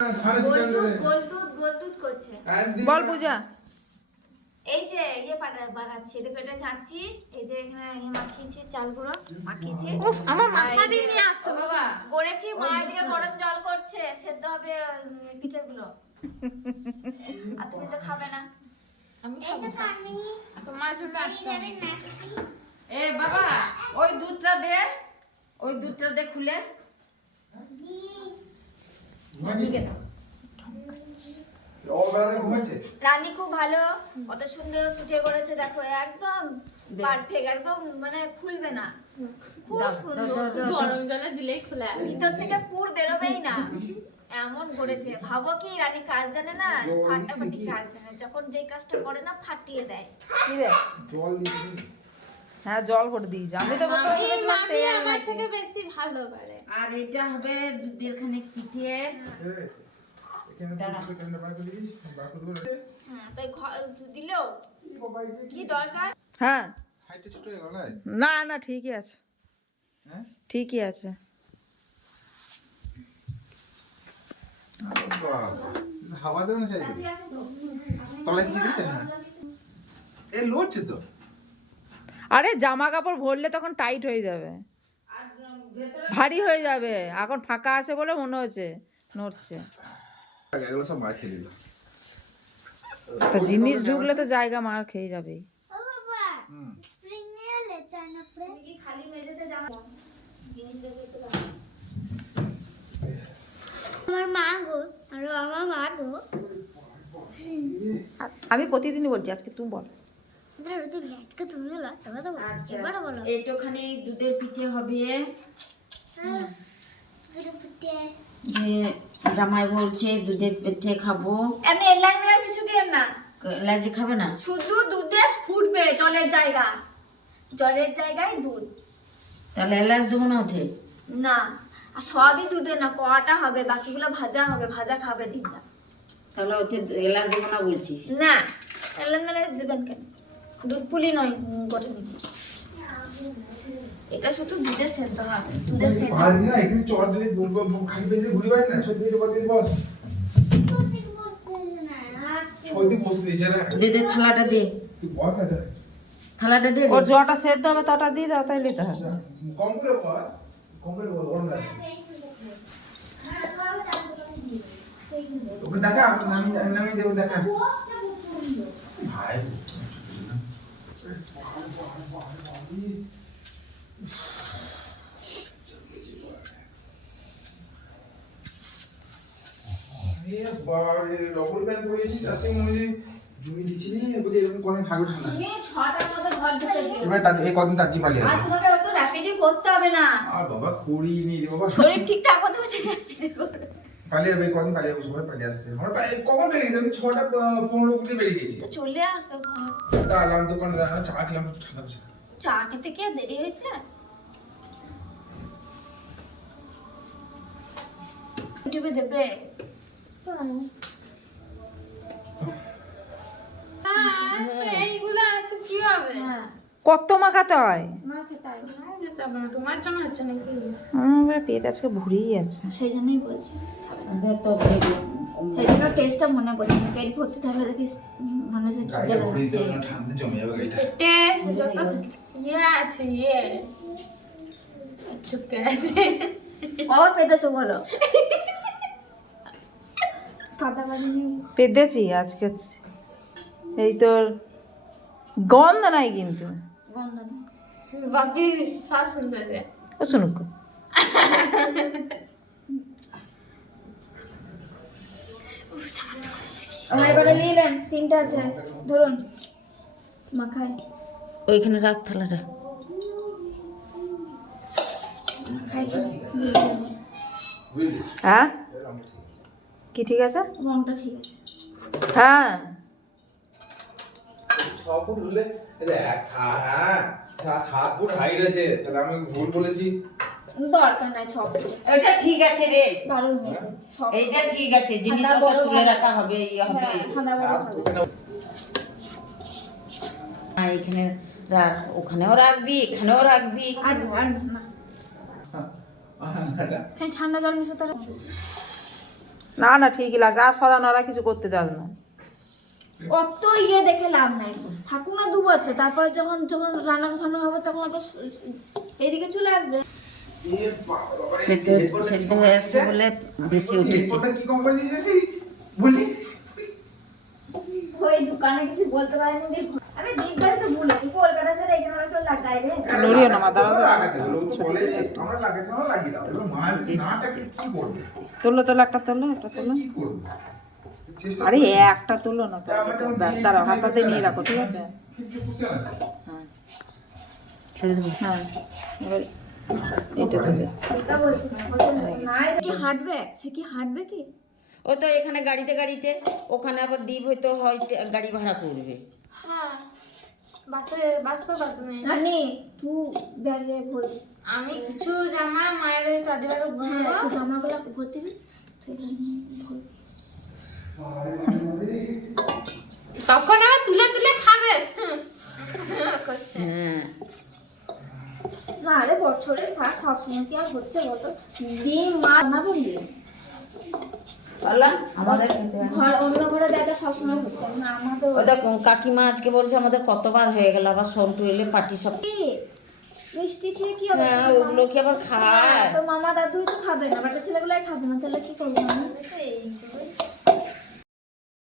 গোল দুধ করছে। বল পূজা। এই যে বানাচ্ছি, দেখো এটা চাচ্ছি, এই যে এখানে মাখিয়েছি, চালগুলো মাখিয়েছি। উফ, আমার মাথা দিয়ে নিয়ে আসতো বাবা। করেছি, মা দিয়ে গরম জল করছে, সেদ্ধ হবে পিঠেগুলো। আর তুমি তো খাবে না। আমি খাবো তোমার জন্য। এ বাবা, ওই দুধটা দে খুলে। রানী খুব ভালো, কত সুন্দর পিঠে করেছে, দেখো একদম পারফেক্ট, একদম মানে খুলবে না, খুব সুন্দর। গরম জলে দিলেই খোলা, ভিতর থেকে পুর বেরোবেই না, এমন করেছে। ভাবো কি, রানী কাজ জানে না, ফাটাফাটি কাজ জানে, যখন যেই কাজটা করে না ফাটিয়ে দেয়। কি রে, জল দিয়ে? হ্যাঁ, জল করে দিই। আমি তো আমার থেকে বেশি ভালো করে। আর এটা হবে দুধের খানিক পিঠে। দিলেও কি দরকার? হ্যাঁ, না না, ঠিকই আছে, ঠিকই আছে। হাওয়া দেবে না চাইবে, তলায় কিছু দিচ্ছে না, এ লড়ছে তো। আরে জামা কাপড় ভরলে তখন টাইট হয়ে যাবে, ভারী হয়ে যাবে। এখন ফাঁকা আছে বলে মনে হচ্ছে নড়ছে। এগুলো সব মার খেয়ে দিল। তো জিনিস ঢুকলে তো জায়গা মার খেয়ে যাবে। আমি প্রতিদিনই বলছি, আজকে তুমি বল। এইটুখানি দুধের পিঠে হবে। জামাই বলছে দুধের পিঠে খাবো। এমনি এলাচ মেলাচ কিছু দিয়ে না, এলাচি খাবে না, শুধু দুধে ফুটবে, জলের জায়গায় দুধ। তাহলে এলাচ দেবো না ওতে? না, আর সবই দুধে না, কড়াটা হবে, বাকিগুলো ভাজা হবে, ভাজা খাবে দিনটা। তাহলে ওতে এলাচ দেবো না বলছিস? না, এলাচ মেলাচ দেবেন কেন? দুধ পুলি নয় গঠন, এটা শুধু দুধে সেদ্ধ হবে, দুধে সেদ্ধ। পারি না, এখানে চড় দিলে দুর্গ খালি বেজে ঘুরি পাই না, সত্যি এটা বল বস। সত্যি বসে দিছে না, দে থালাটা দে, তুই বস না, থালাটা দে। ওর জটা সেদ্ধ হবে, তটা দিয়ে দাও, তাইলে তো হবে। কম করে বল ওর না। ওকে দেখা, আমি দেব দেখা। ভাই ডবল প্যান্ট পরেছি, তাতে মনে হয় জমি দিচ্ছি না, বুঝে এরকম কদিন থাকবে ঠান্ডা। তুমি 6টার মধ্যে ঘর ঢুকেছি, এবার তার এই কদিন তার জি পালিয়ে আর আছে। তোমাকে অত র‍্যাপিডই করতে হবে না। আর বাবা করিনি রে বাবা, শরীর ঠিক থাকবে তুমি র‍্যাপিডই করবে। পালিয়ে যাবে, কদিন পালিয়ে যাবে, সবাই পালিয়ে আসছে। আমরা কখন বেরিয়ে গেছি? আমি 6:15 করে বেরিয়ে গেছি। তো চলে আসবে ঘর। দাঁড়ালাম দোকানে, দাঁড়ালাম, চা খেলাম, ঠান্ডা বসে। চা খেতে কি দেরি হয়েছে? ইউটিউবে দেবে। এইগুলো আছে কি হবে? হ্যাঁ, কত মাখাতে হয়? মা খেতে হয়। তোমার জন্য হচ্ছে নাকি? আমার পেট আজকে ভরেই আছে, সেই জন্যই বলছি, তো সেই জন্য টেস্টটা মনে পড়ছে না। পেট ভর্তি থাকলে দেখিস মনে হচ্ছে খিদে গাড়িটা ঘুরে দিতে লাগছে। হবে, ঠান্ডা জমে যাবে গাড়িটা। পেটে যত আছে ঢুকে আছে। কবার পেতেছো বলো? পাতা বানিয়ে পেদেছি আজকে। এই তোর গন্ধ নাই কিন্তু, গন্ধ নেই। বাকি সব সুন্দর আছে। ও শুনুক। আমার এবারে নিলেন, 3টা আছে, ধরুন মাখাই। ওইখানে রাখ থালাটা। খাই হ্যাঁ, কি ঠিক আছে? রংটা ঠিক আছে। হ্যাঁ, 6 ফুট হলে হ্যাঁ 7 ফুট হাইট আছে, তাহলে আমি ভুল বলেছি। দরকার নাই 6 ফুট। এটা ঠিক আছে রে, দারুণ হয়েছে। 6 ফুট। এইটা ঠিক আছে, জিনিসপত্র তুলে রাখা হবে, ইয়ে হবে। হ্যাঁ, ঠান্ডা বড় হবে। এখানে রাখ, ওখানেও রাখবি, এখানেও রাখবি। আর না, ঠান্ডা জল মিশাতে হবে। না না ঠিকই লাগছে, আর সরা নড়া কিছু করতে যাস না। অত ইয়ে দেখে লাভ নাই, থাকুক না 2 বছর, তারপর যখন যখন রান্না ফান্না হবে তখন আবার এইদিকে চলে আসবে। সেদ্ধ হয়ে আসছে বলে বেশি উঠেছে। রিপোর্টটা কি কোম্পানি দিয়েছে বলি ওই দোকানে কিছু বলতে পারেনি দেখো, আরে দেখবারে তো ভুলে কি কলকাতা ছেড়ে এখানে তো লাগাই রে। নড়িও না মা, দাঁড়াও দাঁড়াও। লাগাতে হলো তো বলে যে আমরা লাগাতে না লাগিয়ে দাও, এবার মা যদি না থাকে কি করবে, তোলো তোলো, একটা তোলো, একটা তোলো। কি করবে চেষ্টা আরে একটা তোলো না তো, ব্যাস দাঁড়াও, হাতাতে নিয়ে রাখো, ঠিক আছে? 50% আছে। হ্যাঁ ছেড়ে দেবো। হ্যাঁ, এবার এটা তোলে। এটা বলছি না, বলছে না কি হাঁটবে, সে কি হাঁটবে কি? ও তো এখানে গাড়িতে গাড়িতে, ওখানে আবার দ্বীপ হয়তো গাড়ি ভাড়া করবে। হ্যাঁ বাস পাবা তুমি। নানি তুই ব্যাগে ভরবি, আমি কিছু জামা মায়ের ওই কাটি ব্যাগে হ্যাঁ ভরবো। তুই জামাগুলো ভরতে দিবি, তুই এগুলো নিয়ে ভরবি। তখন আবার তুলে তুলে খাবে করছে। হ্যাঁ না আরে বছরে শাক সবসময় কি আর হচ্ছে বলতো, ডিম মাছ না বললি আমাদের ঘর অন্য ঘরে দেখা সবসময় হচ্ছে না, আমাদের ওটা কাকিমা আজকে বলছে আমাদের কতবার হয়ে গেল, আবার সন্টু এলে পাটি সব। কি মিষ্টি খেয়ে কি হবে? হ্যাঁ ওগুলো কি আবার খায়? তো মামা দাদুই তো খাবে না, বাটা ছেলেগুলাই খাবে না, তাহলে কি করবো আমি? এইগুলোই